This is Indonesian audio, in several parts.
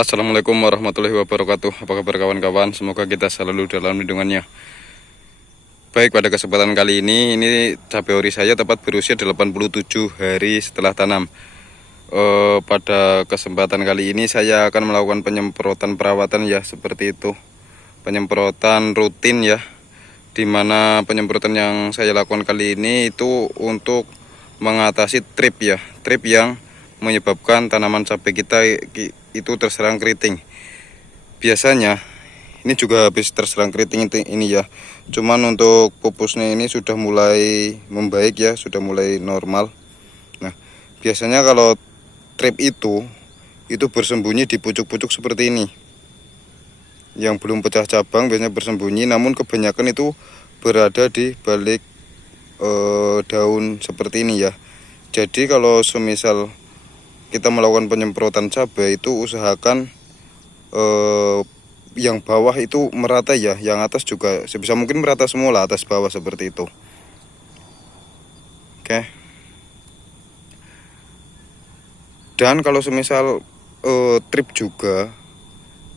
Assalamualaikum warahmatullahi wabarakatuh. Apa kabar kawan-kawan? Semoga kita selalu dalam lindungannya. Baik, pada kesempatan kali ini cabai ori saya tepat berusia 87 hari setelah tanam. Pada kesempatan kali ini saya akan melakukan penyemprotan perawatan ya, seperti itu. Penyemprotan rutin ya, dimana penyemprotan yang saya lakukan kali ini itu untuk mengatasi trip ya, trip yang menyebabkan tanaman cabai kita itu terserang keriting. Biasanya ini juga habis terserang keriting ini ya, cuman untuk pupusnya ini sudah mulai membaik ya, sudah mulai normal. Nah, biasanya kalau trip itu bersembunyi di pucuk-pucuk seperti ini, yang belum pecah cabang biasanya bersembunyi, namun kebanyakan itu berada di balik daun seperti ini ya. Jadi kalau semisal kita melakukan penyemprotan cabai itu usahakan yang bawah itu merata ya, yang atas juga sebisa mungkin merata semua lah, atas bawah seperti itu. Oke. Dan kalau semisal trip juga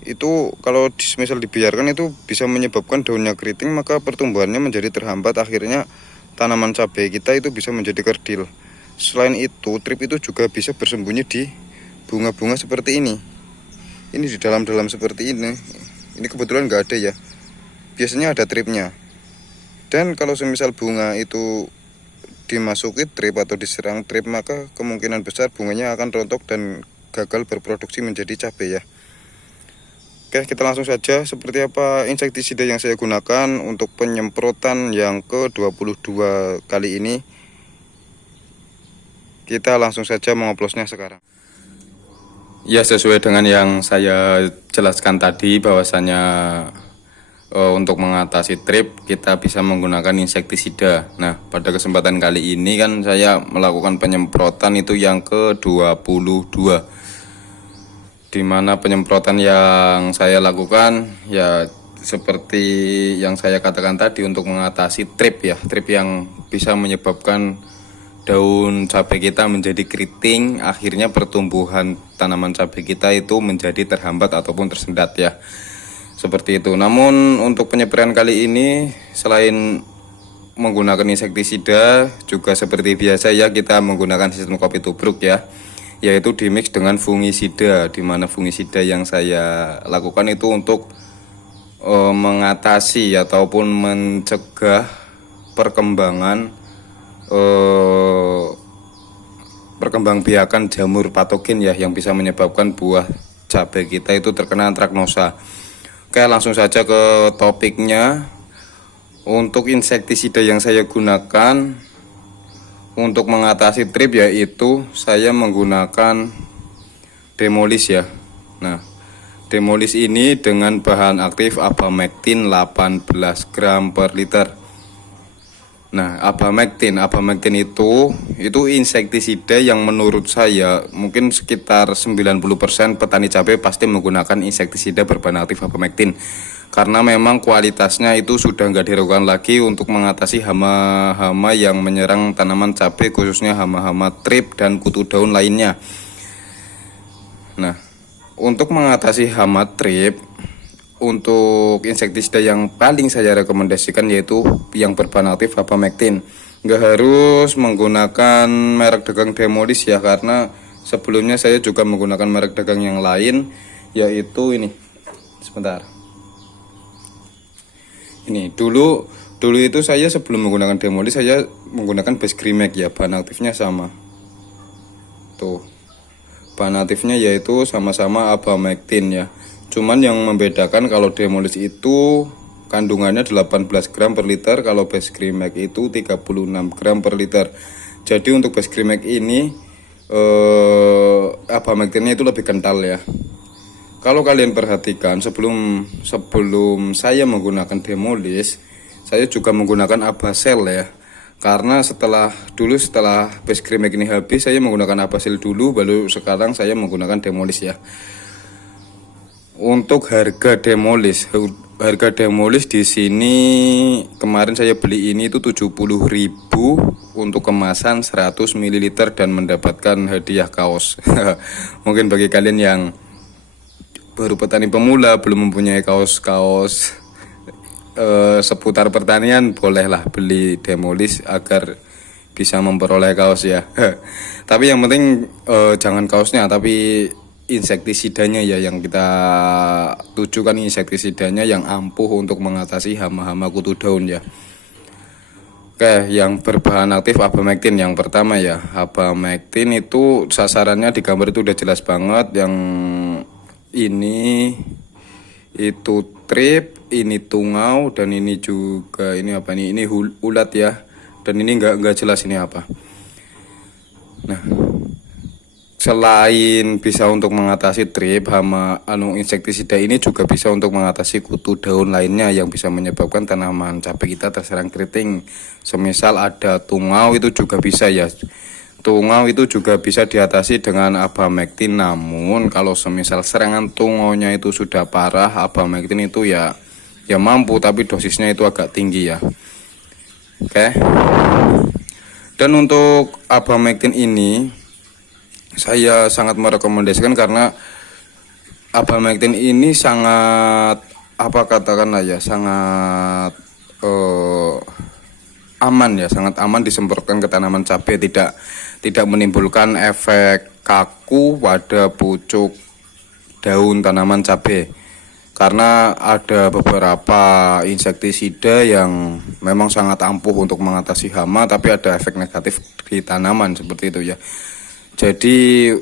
itu, kalau semisal dibiarkan itu bisa menyebabkan daunnya keriting, maka pertumbuhannya menjadi terhambat, akhirnya tanaman cabai kita itu bisa menjadi kerdil. Selain itu, trip itu juga bisa bersembunyi di bunga-bunga seperti ini. Ini di dalam-dalam seperti ini. Ini kebetulan nggak ada ya. Biasanya ada tripnya. Dan kalau semisal bunga itu dimasuki trip atau diserang trip, maka kemungkinan besar bunganya akan rontok dan gagal berproduksi menjadi cabai ya. Oke, kita langsung saja. Seperti apa insektisida yang saya gunakan untuk penyemprotan yang ke-22 kali ini. Kita langsung saja mengoplosnya sekarang. Ya, sesuai dengan yang saya jelaskan tadi, bahwasanya untuk mengatasi trip kita bisa menggunakan insektisida. Nah, pada kesempatan kali ini kan saya melakukan penyemprotan itu yang ke-22, dimana penyemprotan yang saya lakukan ya seperti yang saya katakan tadi, untuk mengatasi trip ya, trip yang bisa menyebabkan daun cabai kita menjadi keriting, akhirnya pertumbuhan tanaman cabai kita itu menjadi terhambat ataupun tersendat ya, seperti itu. Namun untuk penyepraian kali ini selain menggunakan insektisida, juga seperti biasa ya, kita menggunakan sistem kopi tubruk ya, yaitu dimix dengan fungisida, dimana fungisida yang saya lakukan itu untuk mengatasi ataupun mencegah perkembangan perkembangbiakan jamur patogen ya, yang bisa menyebabkan buah cabai kita itu terkena antraknosa. Oke, langsung saja ke topiknya. Untuk insektisida yang saya gunakan untuk mengatasi trip yaitu saya menggunakan Demolis ya. Nah, Demolis ini dengan bahan aktif Abamectin 18 gram per liter. Nah, Abamectin itu insektisida yang menurut saya mungkin sekitar 90% petani cabai pasti menggunakan insektisida berbahan aktif Abamectin, karena memang kualitasnya itu sudah nggak diragukan lagi untuk mengatasi hama-hama yang menyerang tanaman cabai, khususnya hama-hama trip dan kutu daun lainnya. Nah, untuk mengatasi hama trip, untuk insektisida yang paling saya rekomendasikan yaitu yang berbahan aktif Abamectin. Nggak harus menggunakan merek dagang Demolis ya, karena sebelumnya saya juga menggunakan merek dagang yang lain, yaitu ini. Sebentar. Ini dulu itu saya sebelum menggunakan Demolis saya menggunakan Basgrimek ya, bahan aktifnya sama. Tuh. Bahan aktifnya yaitu sama-sama Abamectin ya. Cuman yang membedakan kalau Demolis itu kandungannya 18 gram per liter, kalau Basgrimek itu 36 gram per liter. Jadi untuk Basgrimek ini Abamectinnya itu lebih kental ya. Kalau kalian perhatikan, sebelum saya menggunakan Demolis, saya juga menggunakan Abasel ya. Karena setelah Basgrimek ini habis, saya menggunakan Abasel dulu, baru sekarang saya menggunakan Demolis ya. Untuk harga Demolis di sini kemarin saya beli ini itu 70.000 untuk kemasan 100 ml dan mendapatkan hadiah kaos. Mungkin bagi kalian yang baru petani pemula, belum mempunyai kaos-kaos seputar pertanian, bolehlah beli Demolis agar bisa memperoleh kaos ya. Tapi yang penting jangan kaosnya, tapi insektisidanya ya yang kita tujukan, insektisidanya yang ampuh untuk mengatasi hama-hama kutu daun ya. Oke, yang berbahan aktif abamectin yang pertama ya. Abamectin itu sasarannya di gambar itu udah jelas banget. Yang ini itu trip, ini tungau, dan ini juga ini apa nih? Ini ulat ya. Dan ini nggak jelas ini apa. Nah, selain bisa untuk mengatasi trip, hama insektisida ini juga bisa untuk mengatasi kutu daun lainnya yang bisa menyebabkan tanaman cabai kita terserang keriting. Semisal ada tungau itu juga bisa ya. Tungau itu juga bisa diatasi dengan abamectin. Namun kalau semisal serangan tungaunya itu sudah parah, abamectin itu ya mampu, tapi dosisnya itu agak tinggi ya. Oke. Dan untuk abamectin ini saya sangat merekomendasikan karena abamectin ini sangat sangat aman ya, sangat aman disemprotkan ke tanaman cabai, tidak menimbulkan efek kaku pada pucuk daun tanaman cabai. Karena ada beberapa insektisida yang memang sangat ampuh untuk mengatasi hama, tapi ada efek negatif di tanaman seperti itu ya. Jadi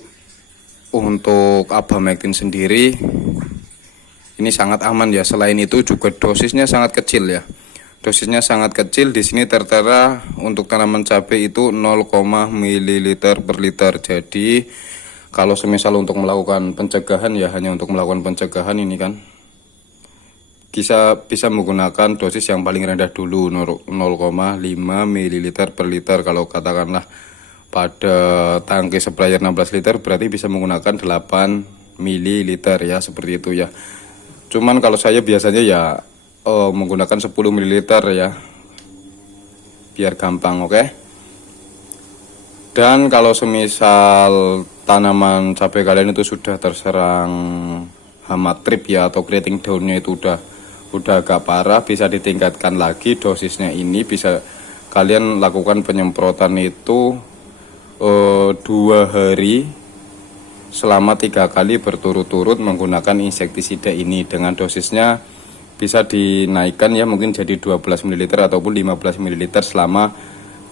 untuk abamectin sendiri ini sangat aman ya. Selain itu juga dosisnya sangat kecil ya. Dosisnya sangat kecil. Di sini tertera untuk tanaman cabai itu 0, ml per liter. Jadi kalau semisal untuk melakukan pencegahan ya, hanya untuk melakukan pencegahan ini kan bisa menggunakan dosis yang paling rendah dulu, 0,5 ml per liter. Kalau katakanlah pada tangki sprayer 16 liter berarti bisa menggunakan 8 ml ya, seperti itu ya. Cuman kalau saya biasanya ya menggunakan 10 ml ya, biar gampang. Oke. Dan kalau semisal tanaman cabai kalian itu sudah terserang hama trip ya, atau keriting daunnya itu udah agak parah, bisa ditingkatkan lagi dosisnya. Ini bisa kalian lakukan penyemprotan itu 2 hari selama 3 kali berturut-turut menggunakan insektisida ini. Dengan dosisnya bisa dinaikkan ya, mungkin jadi 12 ml ataupun 15 ml selama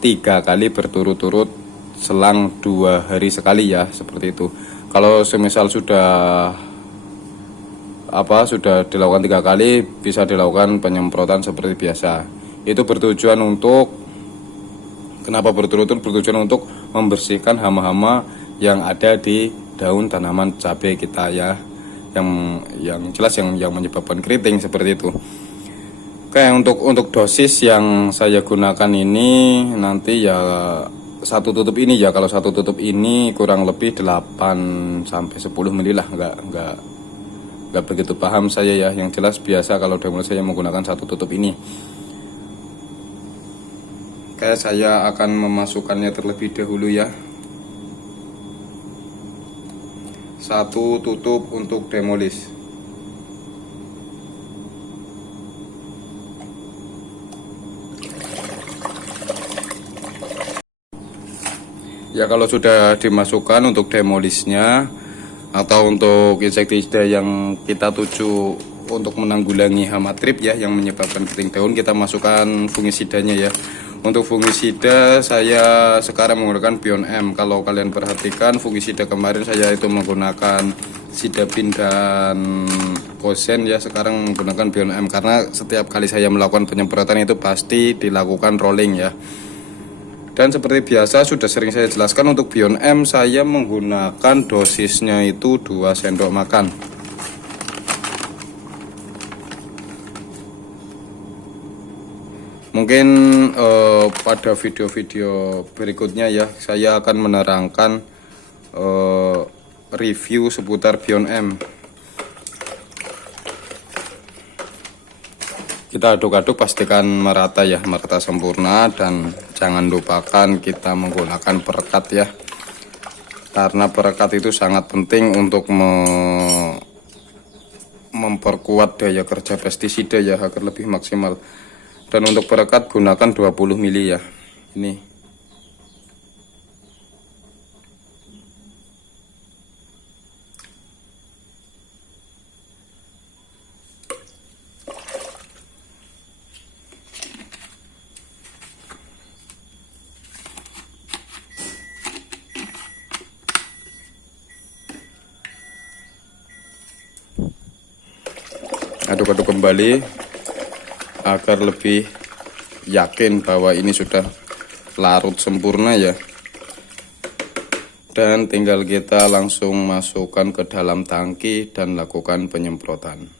3 kali berturut-turut selang 2 hari sekali ya, seperti itu. Kalau semisal sudah dilakukan 3 kali, bisa dilakukan penyemprotan seperti biasa. Itu bertujuan untuk, kenapa berturut-turut? Bertujuan untuk membersihkan hama-hama yang ada di daun tanaman cabai kita ya, yang jelas yang menyebabkan keriting seperti itu. Oke, untuk dosis yang saya gunakan ini nanti ya satu tutup ini ya. Kalau satu tutup ini kurang lebih 8 sampai 10 ml lah, enggak begitu paham saya ya. Yang jelas biasa kalau Demolis saya menggunakan satu tutup ini. Oke, saya akan memasukkannya terlebih dahulu ya. Satu tutup untuk Demolis. Ya, kalau sudah dimasukkan untuk Demolisnya atau untuk insektisida yang kita tuju untuk menanggulangi hama trip ya, yang menyebabkan keriting daun, kita masukkan fungisidanya ya. Untuk fungisida saya sekarang menggunakan Bion M. Kalau kalian perhatikan fungisida kemarin saya itu menggunakan Sidapin dan Kosen ya, sekarang menggunakan Bion M karena setiap kali saya melakukan penyemprotan itu pasti dilakukan rolling ya. Dan seperti biasa sudah sering saya jelaskan, untuk Bion M saya menggunakan dosisnya itu 2 sendok makan. Mungkin pada video-video berikutnya ya saya akan menerangkan review seputar Bion M. Kita aduk-aduk, pastikan merata ya, merata sempurna, dan jangan lupakan kita menggunakan perekat ya. Karena perekat itu sangat penting untuk memperkuat daya kerja pestisida ya agar lebih maksimal. Dan untuk perekat gunakan 20 mili ya. Ini. Aduk-aduk kembali agar lebih yakin bahwa ini sudah larut sempurna ya. Dan tinggal kita langsung masukkan ke dalam tangki dan lakukan penyemprotan.